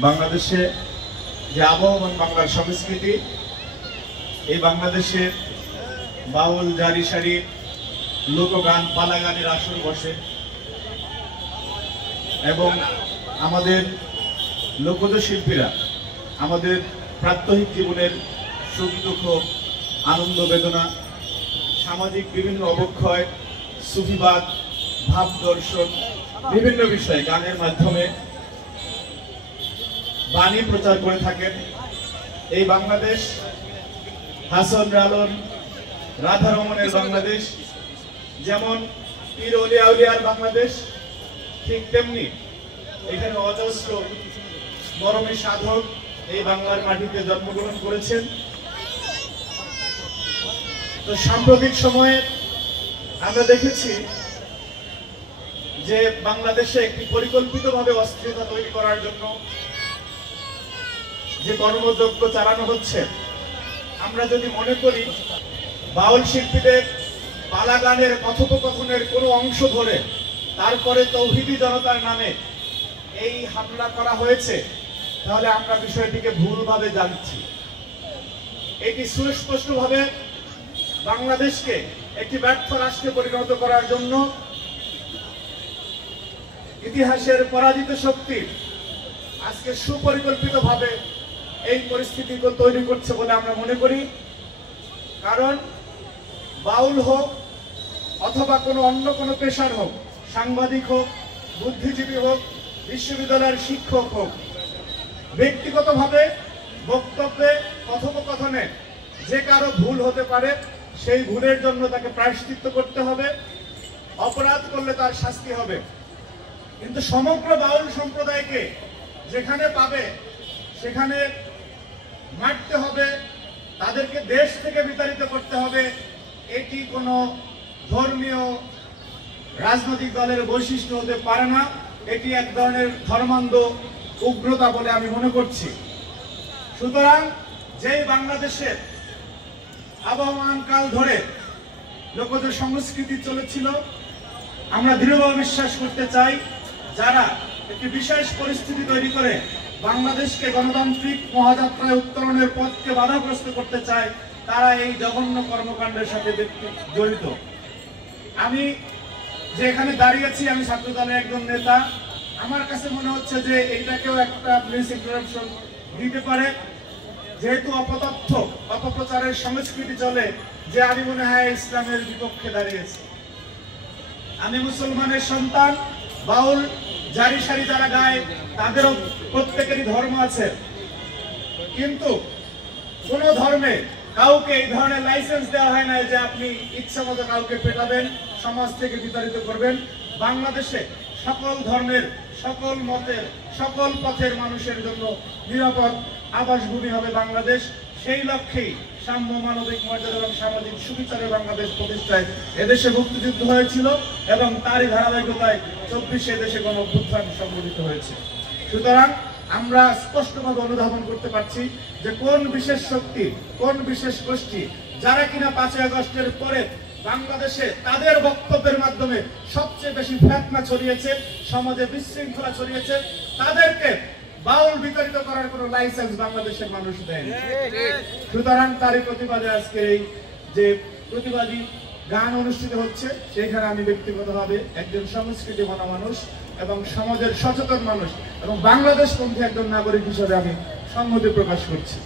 বাংলাদেশে যে আবহমান বাংলার সংস্কৃতি, এই বাংলাদেশে বাউল, জারি সারি, লোকগান, পালা গানের আসর বসে এবং আমাদের লোকজ শিল্পীরা আমাদের প্রাত্যহিক জীবনের সুখ দুঃখ, আনন্দ বেদনা, সামাজিক বিভিন্ন অবক্ষয়, সুফিবাদ, ভাব দর্শন, বিভিন্ন বিষয়ে গানের মাধ্যমে বাণী প্রচার করে থাকেন। এই বাংলাদেশ হাসন লালন, রাধা রমনের বাংলাদেশ, যেমন পীর ওলিয়া উলিয়ার বাংলাদেশ, ঠিক তেমনি এখানে অজস্র মরমী সাধক এই বাংলার মাটিতে জন্মগ্রহণ করেছেন। তো সাম্প্রতিক সময়ে আমরা দেখেছি যে বাংলাদেশে একটি পরিকল্পিতভাবে অস্থিরতা তৈরি করার জন্য যে কর্মযজ্ঞ চালানো হচ্ছে, আমরা যদি মনে করি বাউল শিল্পীদের পালা গানের কথোপকথনের কোনো অংশ ধরে তারপরে তৌহিদি জনতার নামে এই হামলা করা হয়েছে, তাহলে আমরা বিষয়টিকে ভুলভাবে জানছি। এটি সুস্পষ্টভাবে বাংলাদেশকে একটি ব্যর্থ রাষ্ট্রে পরিণত করার জন্য ইতিহাসের পরাজিত শক্তি আজকে সুপরিকল্পিতভাবে এই পরিস্থিতি তৈরি করছে বলে আমরা মনে করি। কারণ বাউল হোক অথবা অন্য কোনো পেশার হোক, সাংবাদিক হোক, বুদ্ধিজীবী হোক, বিশ্ববিদ্যালয়ের শিক্ষক হোক, ব্যক্তিগতভাবে বক্তব্যে, কথোপকথনে যে কারো ভুল হতে পারে, সেই ভুলের জন্য তাকে প্রায়শ্চিত্ত করতে হবে, অপরাধ করলে তার শাস্তি হবে। কিন্তু সমগ্র বাউল সম্প্রদায়কে যেখানে পাবে সেখানে মারতে হবে, তাদেরকে দেশ থেকে বিতাড়িত করতে হবে, এটি কোনো ধর্মীয় রাজনৈতিক দলের বৈশিষ্ট্য হতে পারে না। এটি এক ধরনের ধর্মান্ধ উগ্রতা বলে আমি মনে করছি। সুতরাং যেই বাংলাদেশের আবহমান কাল ধরে লোকজ সংস্কৃতি চলেছিল, আমরা দৃঢ়ভাবে বিশ্বাস করতে চাই যারা একটি বিশেষ পরিস্থিতি তৈরি করে বাংলাদেশকে গণতান্ত্রিক মহাযাত্রায় উত্তরণের পথকে বাধাগ্রস্ত করতে চায়, তারা এই জঘন্য কর্মকাণ্ডের সাথে জড়িত। আমি যে এখানে দাঁড়িয়েছি, আমি ছাত্র দলের একজন নেতা, আমার কাছে মনে হচ্ছে যে এইটাকেও একটা মিসইনফরমেশন দিতে পারে, যেহেতু অপতথ্য, অপপ্রচারের সংস্কৃতি চলে, যে আমি মনে হয় ইসলামের বিপক্ষে দাঁড়িয়েছি। আমি মুসলমানের সন্তান, বাউল, জারি সারি যারা গায় তাদেরও প্রত্যেকেরই ধর্ম আছে, কিন্তু কোন ধর্মে কাউকে এই ধরনের লাইসেন্স দেওয়া হয় না যে আপনি ইচ্ছা মতো কাউকে পেটাবেন, সমাজ থেকে বিতাড়িত করবেন। বাংলাদেশে সকল ধর্মের, সকল মতের, সকল পথের মানুষের জন্য নিরাপদ আবাসভূমি হবে বাংলাদেশ। সেই লক্ষ্যেই সাম্য, মানবিক মর্যাদা এবং সামাজিক সুবিচারের বাংলাদেশ প্রতিষ্ঠায় এদেশে মুক্তিযুদ্ধ হয়েছিল এবং তারই ধারাবাহিকতায় 24 দেশে গণঅভ্যুত্থান সংঘটিত হয়েছে। সুতরাং আমরা স্পষ্টভাবে অনুধাবন করতে পারছি যে কোন বিশেষ শক্তি, কোন বিশেষ গোষ্ঠী যারা কিনা 5 আগস্টের পরে বাংলাদেশে তাদের বক্তব্যের মাধ্যমে সবচেয়ে বেশি ফিতনা ছড়িয়েছে, সমাজে বিশৃঙ্খলা ছড়িয়েছে, তাদেরকে বাউল বিতাড়িত করার কোনো লাইসেন্স বাংলাদেশের মানুষ দেয়নি। সুতরাং তারই প্রতিবাদে আজকে এই যে প্রতিবাদী গান অনুষ্ঠিত হচ্ছে, সেখানে আমি ব্যক্তিগতভাবে একজন সংস্কৃতি মানা মানুষ এবং সমাজের সচেতন মানুষ এবং বাংলাদেশপন্থী একজন নাগরিক হিসেবে আমি সংহতি প্রকাশ করছি।